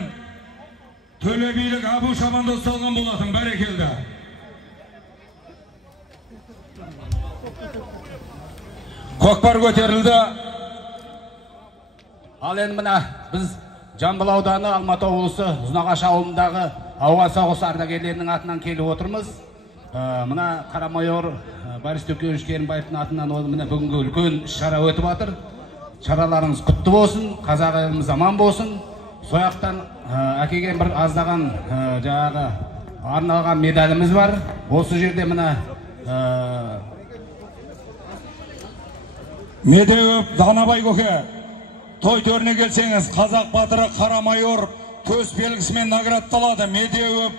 Төле билік Әбу Шабандоз салған болатын. Барекелді. Көкпар көтерілді. Ал енді мына біз Жамбыл ауданы, Алматы облысы Ұзынағаш ауылындағы ауған соғысы ардагерлерінің атынан келіп отырмыз. Мына Қара майор Борис Төкеевич Керімбаевтың атынан міне бүгінгі үлкен іс-шара өтіп жатыр. Шараларыңыз құтты болсын, қазақ еліміз аман болсын. Сояқтан әкелген бір аздаған жаңағы арналған медаліміз бар. Осы жерде мына Медеуов Данабай көке, той төріне келсеңіз, қазақ батыры Қара майор төс белгісімен наградталады. Медеуов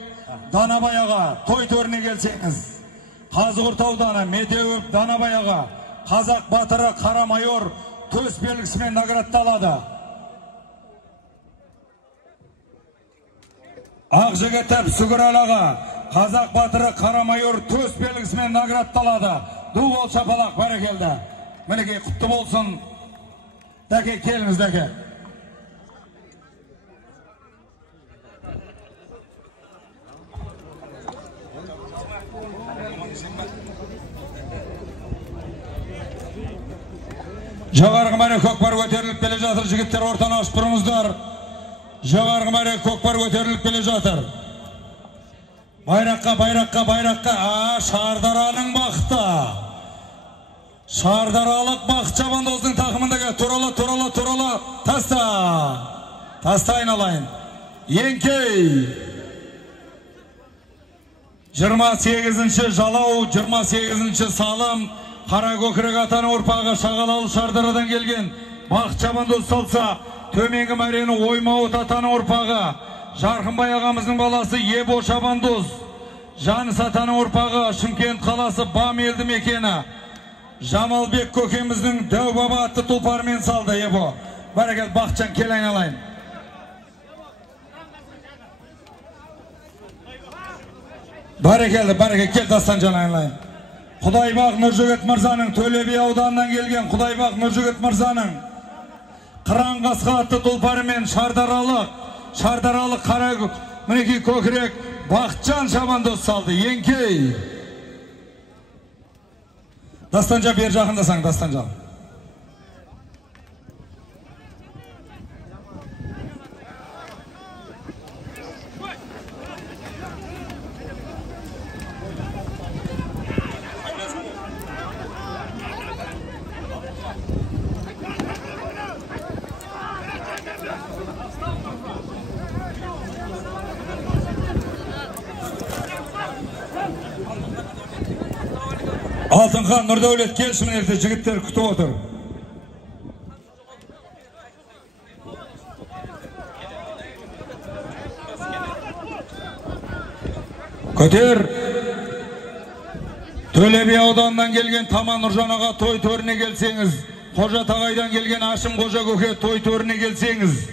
Данабай аға, той төріне келсеңіз. Қазығұрт ауданы Медеуов Данабай аға, қазақ батыры Қара майор төс белгісімен наградталады. Ақжігітіп Сүгірәл аға, қазақ батыры Қара майор төс белгісімен наградталады. Ду бол шапалақ, бәрекелді. Мінеке құтты болсын. Дәке, келіңіз дәке. Жоғарғы мәре көкпар көтеріліп келе жатыр. Жігіттер ортаны ашып тұрыңыздар. Жоғарғы мәре көкпар көтеріліп келе жатыр. Байраққа. Шардараның бақыты. Шардаралық Бақыт Шабандоздың тақымындағы турала. Таста айналайын. Еңкей. 28-ші Жалау, 28-ші Салым, Қара Көкірек атаның ұрпағы Шағалалы Шардарадан келген Бақыт Шабандоз салса, төменгі мәрені Оймауыт атаның ұрпағы Жарқынбай ағамыздың баласы Ебо Шабандоз, Жаныс атаның ұрпағы Шымкент қаласы Бам елді мекені Жамалбек көкеміздің Дәу баба атты тұлпарымен салды. Ебо, бәрекет, Бақытжан, кел айналайын. Бәрекелді, кел Дастанжан айналайын. Құдайбақ Нұржігіт Мырзаның, Төле би ауданынан келген Құдайбақ Нұржігіт Мырзаның Қыран-қасқа атты тұлпарымен Шардаралық Қара мінекей Көкірек Бақытжан Шабандоз салды. Еңкей. Дастанжан, бер жақындасаң, Дастанжан. Алтынхан Нұрдәулет, келші мінерді, жігіттер күтіп отыр. Көтер. Төле би ауданынан келген Таман Нұржан аға той төріне келсеңіз, Қожа Тағайдан келген Ашым Қожа көке той төріне келсеңіз.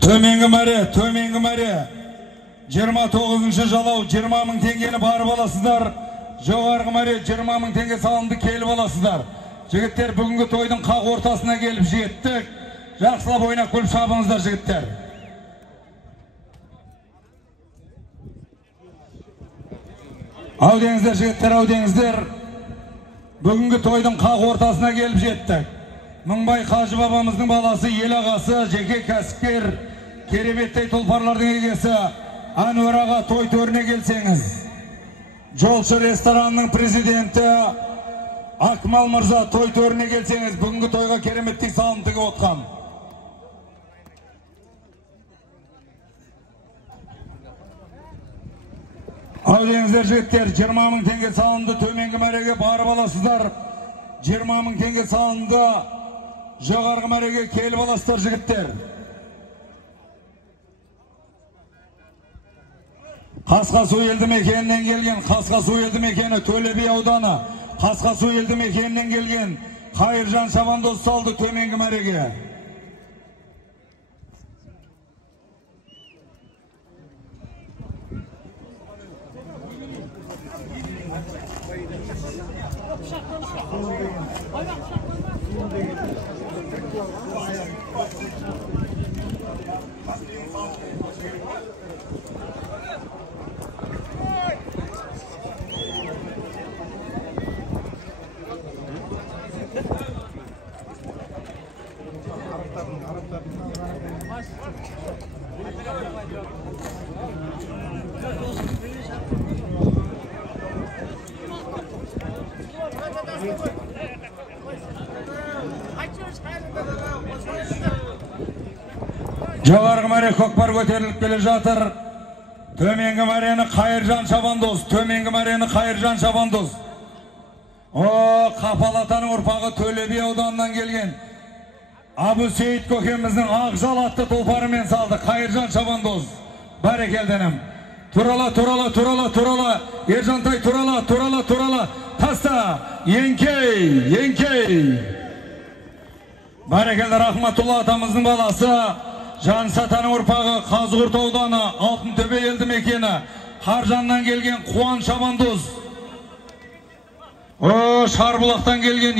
Төменгі мәре 29-ші Жалау 20 мың теңгені барып аласыздар. Жоғарғы мәре 20 мың теңге салымды келіп аласыздар. Жігіттер, бүгінгі тойдың қақ ортасына келіп жеттік. Жақсылап ойнап күліп шабыңыздар, жігіттер. Аудеңіздер, жігіттер, аудеңіздер. Бүгінгі тойдың қақ ортасына келіп жеттік. Мыңбай Қажы бабамыздың баласы, ел ағасы, жеке кәсіпкер, кереметтей тұлпарлардың егесі Әнуар аға той төріне келсеңіз. Жолшы ресторанның президенті Акмал Мырза той төріне келсеңіз, бүгінгі тойға кереметтей салым тігіп отқан. Аудеңіздер, жігіттер, 20 мың теңге салымды төменгі мәреге барып аласыздар. 20 мың теңге салымды жоғарғы мәреге келіп аласыздар, жігіттер. Қасқасу елді мекенінен келген, Қасқасу елді мекені Төле би ауданы, Қасқасу елді мекенінен келген Қайыржан Шабандоз салды төменгі мәреге. Жоғарғы мәре көкпар көтеріліп келе жатыр. Төменгі мәрені Қайыржан Шабандоз, төменгі мәрені Қайыржан Шабандоз. Қапалатаның ұрпағы Төле би ауданынан келген Абу Сейіт көкеміздің Ақжал атты тұлпарымен салды Қайыржан Шабандоз. Бәрекелденім. Турала, Ержантай, турала, таста, еңкей. Бәрекелді, Рахматулла атамыздың баласы, Жаныс атаның ұрпағы Қазығұрт ауданы, Алтынтөбе елді мекені, Қаржаннан келген Қуан Шабандоз. Шарбұлақтан келген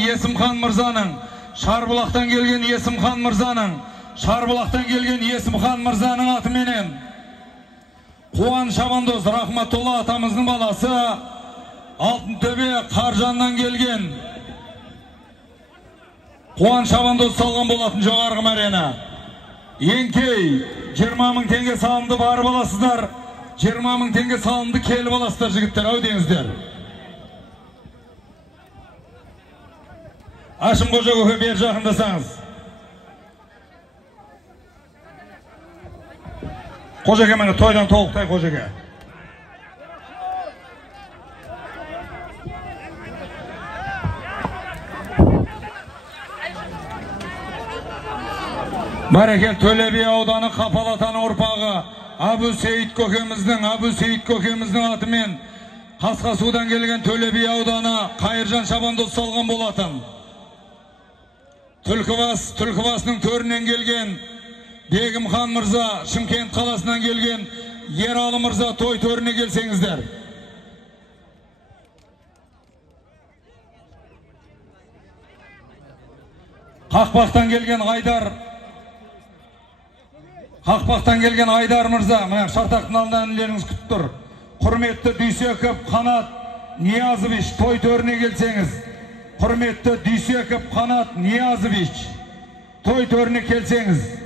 Есімхан Мырзаның атыменен Қуан Шабандоз, Рахматулла атамыздың баласы, Алтынтөбе Қаржаннан келген Қуан Шабандоз салған болатын жоғарғы мәрені. Еңкей 20 мың теңге салымды барып аласыздар. 20 мың теңге салымды келіп аласыздар жігіттер, ау деңіздер. Ашым Қожа көке бер жақындасаңыз. Қожеке мені тойдан толықтай Қожеке. Бәрекел Төле би ауданы Қапалатаның ұрпағы Абу Сейіт көкеміздің атымен Қасқасудан келген Төле би ауданы Қайыржан Шабандоз салған болатын. Түлкібасының төрінен келген Бегімхан мырза, Шымкент қаласынан келген Ералы мырза той төріне келсеңіздер. Қақпақтан келген Айдар мырза, мына Шартақтың алдында інілеріңіз күтіп тұр. Құрметті Дүйсеков Қанат Ниязович той төріне келсеңіз. Құрметті Дүйсеков Қанат Ниязович той төріне келсеңіз.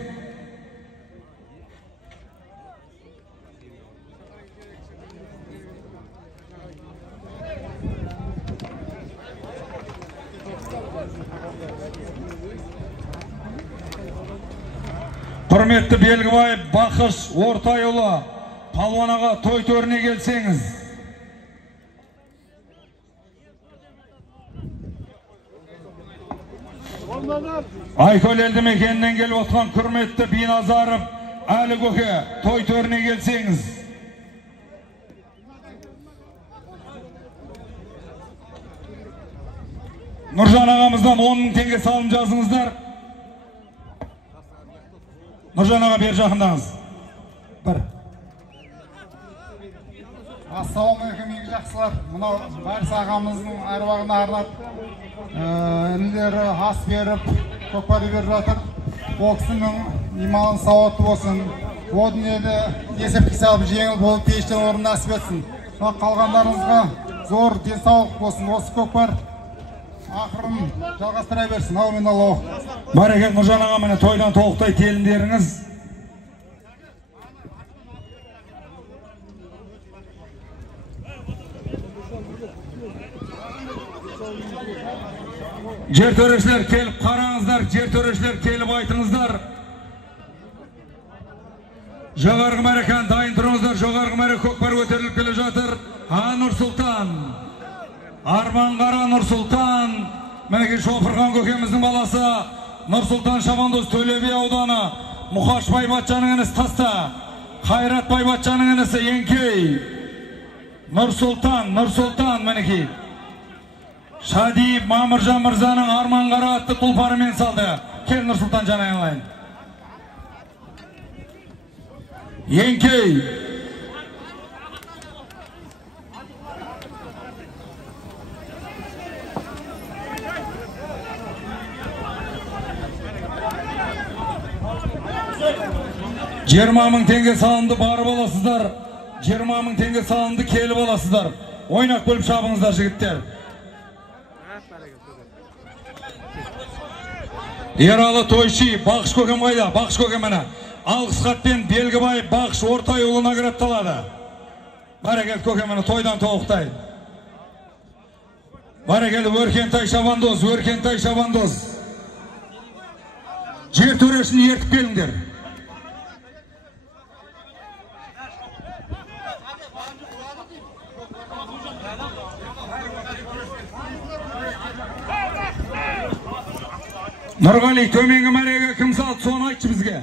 Құрметті Белгібай Бақыш Ортайұлы Палуан аға той төріне келсеңіз. Айкөл елді мекенінен келіп отқан құрметті Биназаров Әлі көке той төріне келсеңіз. Нұржан ағамыздан 10 мың теңге салым жазыңыздар. Нұржан аға бер жақындаңыз. Ассалаумағалейкум, игі жақсылар. Мынау Барыс ағамыздың әруағына арнап інілері ас беріп, көкпар беріп жатыр. Ол кісінің иманы сауатты болсын. О дүниеде есепке салып жеңіл болып пештен орын насіп етсін. Қалғандарыңызға зор денсаулық болсын. Осы көкпар ақырын жалғастыра берсін. Аумин Аллах. Бәрекет Нұржан аға, міне тойдан толықтай келіндеріңіз. Жер төрешілер келіп қараңыздар, жер төрешілер келіп айтыңыздар. Жоғарғы мәрекан дайын тұрыңыздар, жоғарғы мәрек көкпар көтеріліп келе жатыр. Нұрсұлтан, Арманғара Нұрсұлтан, мінеке Шофырхан көкеміздің баласы, Нұрсұлтан Шабандоз Төле би ауданы, Мұқаш Байбатшаның інісі Таста, Қайрат Байбатшаның інісі Еңкей, Нұрсұлтан мінеке. Шадиев Мамыржан мырзаның Арманғара атты тұлпарымен салды. Кел Нұрсұлтан жан айналайын. Еңкей. Жиырма мың теңге салынды барып аласыздар. 20 мың теңге салынды келіп аласыздар. Ойнақ бөліп шабыңыздар жігіттер. Ералы тойши, Бақыш көкем қайда? Бақыш көкем мені. Алғыс хатпен Белгібай Бақыш Ортайұлы наградталады. Бәрекелді көкем мені тойдан толықтай. Бәрекелді Өркентай Шабандоз. Жер төрешін ертіп келіңдер. Нұрғали, төменгі мәреге кім салды, соны айтшы бізге.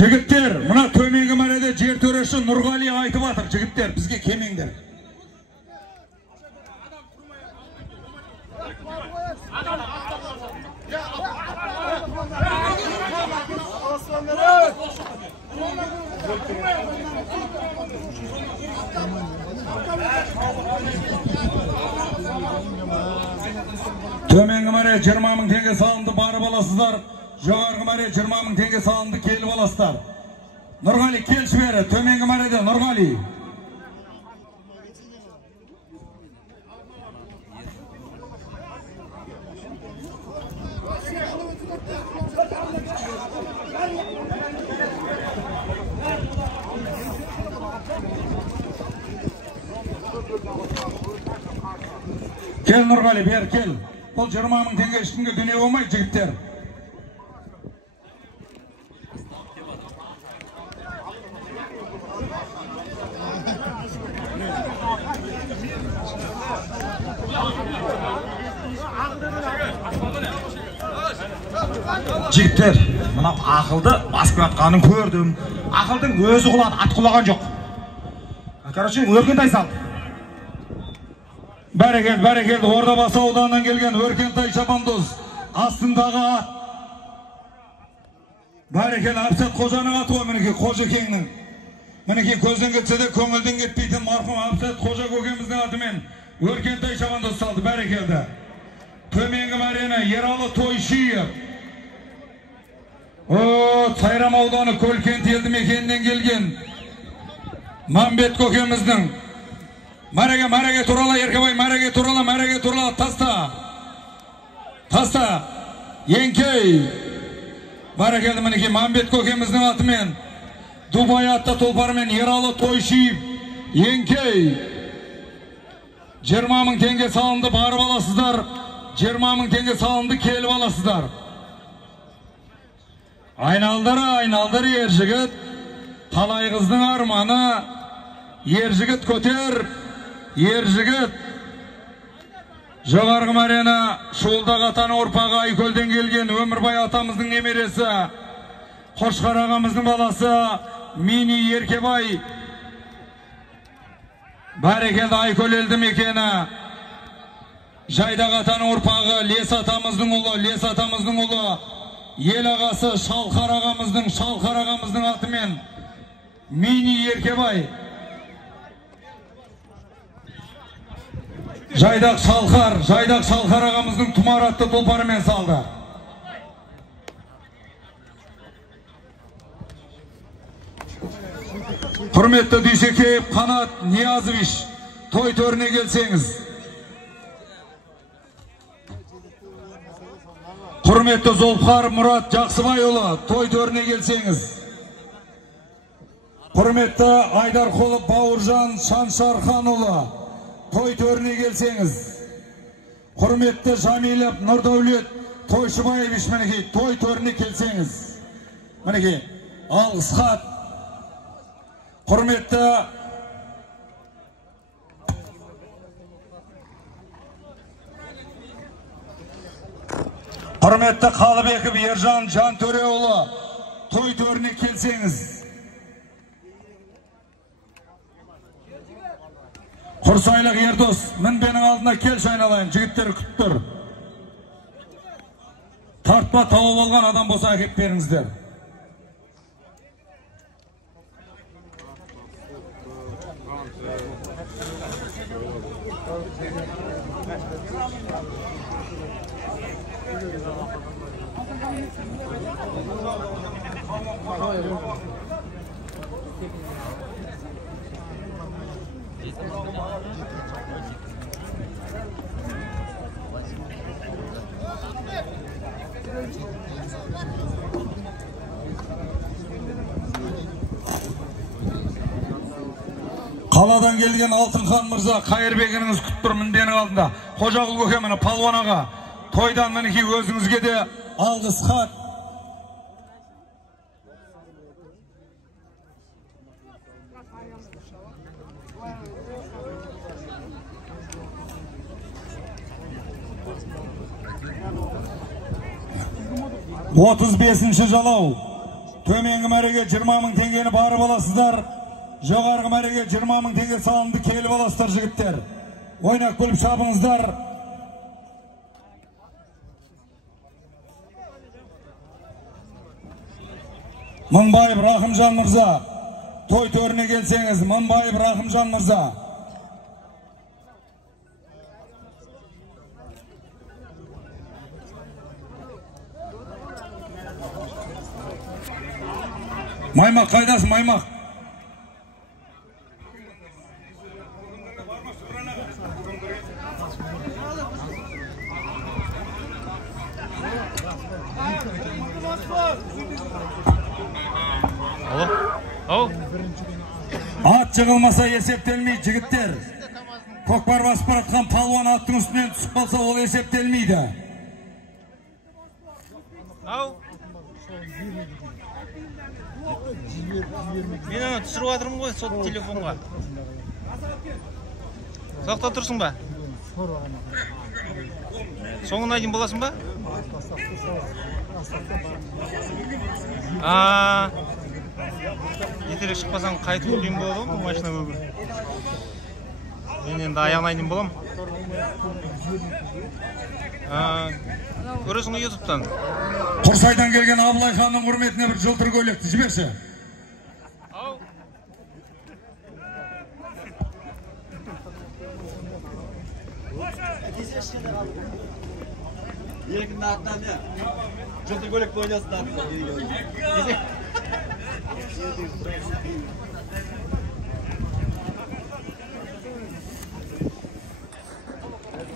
Жігіттер, мұна төменгі мәреде жер төреші Нұрғали айтып атыр. Жігіттер, бізге кемеңдер. Төменгі мәре 20 мың теңге салынды барып аласыздар. Жоғарғы мәре 20 000 теңге салынды, келіп аласыздар. Нұрғали келші бері, төменгі мәреде Нұрғали. Кел Нұрғали, бер, кел. Бұл 20 000 теңге ешкімге дүние болмай, жігіттер. Жігіттер, мынау ақылды басып жатқанын көрдім. Ақылдың өзі құлады, ат құлаған жоқ. Короче, Өркентай сал. Бәрекелді, Ордабасы ауданынан келген Өркентай Шабандоз. Астындағы ат. Бәрекелді, Әбсет Қожаның аты ғой, мінекей Қожекеңнің. Мінекей көзден кетсе де көңілден кетпейтін марқұм Әбсет Қожа көкеміздің атымен Өркентай Шабандоз салды. Бәрекелді. Төменгі мәрені Ералы Тойшиев. Сайрам ауданы Көлкент елді мекенінен келген Мамбет көкеміздің. Мәреге турала, Еркебай, мәреге турала, таста, Еңкей. Бәрекелді, мінекей Мамбет көкеміздің атымен Дубай атты тұлпармен Ералы Тойшиев, Еңкей. 20 000 теңге салынды, барып аласыздар. 20 000 теңге салынды, келіп аласыздар. Айналдыры ер жігіт, талай қыздың арманы, ер жігіт көтер, ер жігіт. Жоғарғы мәрені Шуылдақ атаның ұрпағы Айкөлден келген Өмірбай атамыздың немересі, Қошқар ағамыздың баласы Мини Еркебай. Бәрекелді, Айкөл елді мекені. Жайдақ атаның ұрпағы Лес атамыздың ұлы, ел ағасы Шалқар ағамыздың атымен Мини Еркебай. Жайдақ Шалқар ағамыздың тұмар атты тұлпарымен салды. Құрметті Дүйсекеев Қанат Ниязович, той төріне келсеңіз. Құрметті Золпхар Мұрат Жақсыбайұлы, той төріне келсеңіз. Құрметті Айдарқұлы Бауыржан Шаншарханұлы, той төріне келсеңіз. Құрметті Жамилев Нұрдәулет Тойшыбаевич, мінекей, той төріне келсеңіз. Мінекей, алғыс хат. Құрметті Қалыбеков Ержан Жантөреұлы, той төріне келсеңіз. Құрсайлық Ердос, мінбенің алдына келші, айналайын, жігіттер күтіп тұр. Тартпа тауып алған адам болса әкеп беріңіздер. Қаладан келген Алтынхан мырза, Қайырбегіңіз күтіп тұр мінбенің алдында. Қожағұл көкеміні Палуан аға, тойдан мінекей өзіңізге де алғыс хат. Отыз бесінші жалау. Төменгі мәреге 20 000 теңгені барып аласыздар. Жоғарғы мәреге 20 000 теңге салынды, келіп аласыздар жігіттер. Ойнақ көліп шабыңыздар. Мыңбайып Рахымжан мырза, той төріне келсеңіз. Мыңбайып Рахымжан мырза. Маймақ қайдасың, Маймақ? Ат жығылмаса есептелмейді, жігіттер. Көкпар басып баратқан палуан аттың үстінен түсіп қалса, ол есептелмейді. Мен ана түсіріп жатырмын ғой, сол телефонға. Соқта тұрсың ба? Соңына дейін боласың ба? Ертерек шықпасаң қайтып дейін болады ғой, машина көгі. Мен енді аяғына дейін болам. Көресің ғой ютубтан. Құрсайдан келген Абылай ханның құрметіне бір жылтыр көйлекті жіберші. Еркінің атынан не? Жылтыр көйлекті ойнасın атынан.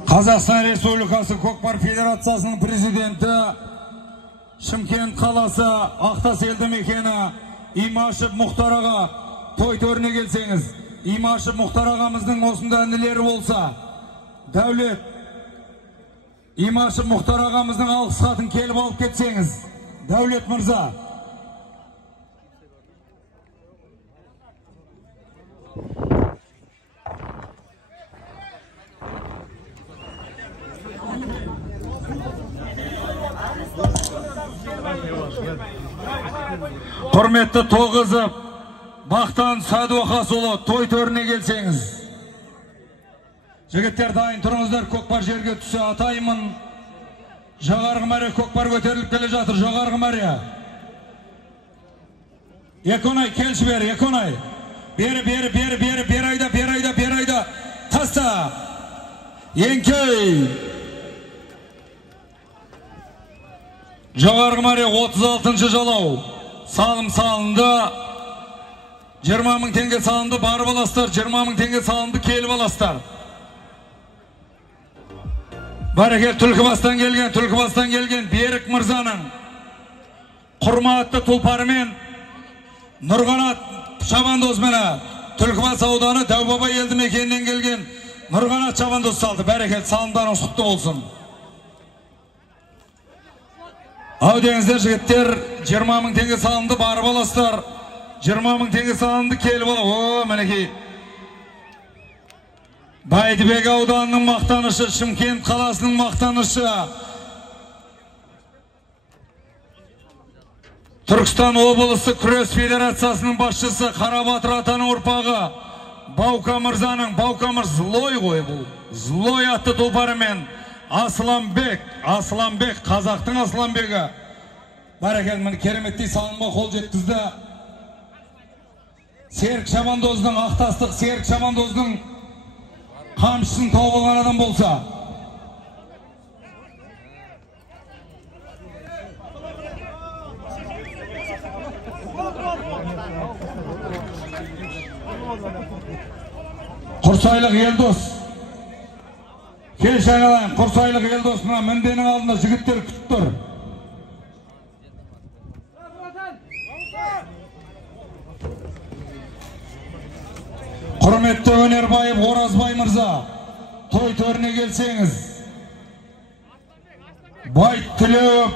Қазақстан Республикасы Көкпар Федерациясының президенті, Шымкент қаласы Ақтас елді мекені Имашев Мұхтар аға той төріне келсеңіз. Имашев Мұхтар ағамыздың осында інілері болса, Дәулет Имашев Мұхтар ағамыздың алғыс хатын келіп алып кетсеңіз. Дәулет мырза. Құрметті Тоғызов Бақтан Сәдуақасұлы той төріне келсеңіз. Жігіттер дайын тұрыңыздар, көкпар жерге түсі атаймын. Жоғарғы мәре көкпар көтеріліп келе жатыр, жоғарғы мәре. Еконай, келші бері, Еконай. Бері айда. Таста. Еңкей. Жоғарғы мәре 36-шы жалау. Салым салынды. 20.000 теңге салынды, барып аластар. 20.000 теңге салынды, келіп аластар. Бәрекел Түлкібастан келген Берік Мырзаның құрметті тұлпарымен Нұрғанат Шабандозмені Түлкібас ауданы Дәубаба елді мекенінен келген Нұрғанат Шабандоз салды. Бәрекел, салымдарыңыз құтты болсын. Ау деңіздер жігіттер, 20.000 теңге салынды, барып аластар. 20.000 теңге салынды, келіп ала. О, мінекей. Бәйдібек ауданының мақтанышы, Шымкент қаласының мақтанышы. Түркістан облысы күрес федерациясының басшысы, Қарабатыр атаның ұрпағы, Баука Мырзаның, Баука Мырз Злой ғой бұл. Злой атты тұлпарымен Асламбек, қазақтың Асламбегі. Бәрекел, міне кереметтей салымға қол жеткізді. Серік Шабандоздың, Ақтастық Серік Шабандоздың қамшысын тауып алған адам болса. Құрсайлық Елдос. Келші айналайын, Құрсайлық Елдос мына мінбенің алдында жігіттер күтіп тұр. Құрметті Өнербайып Оразбай мырза, той төріне келсеңіз. Байт Тілеуов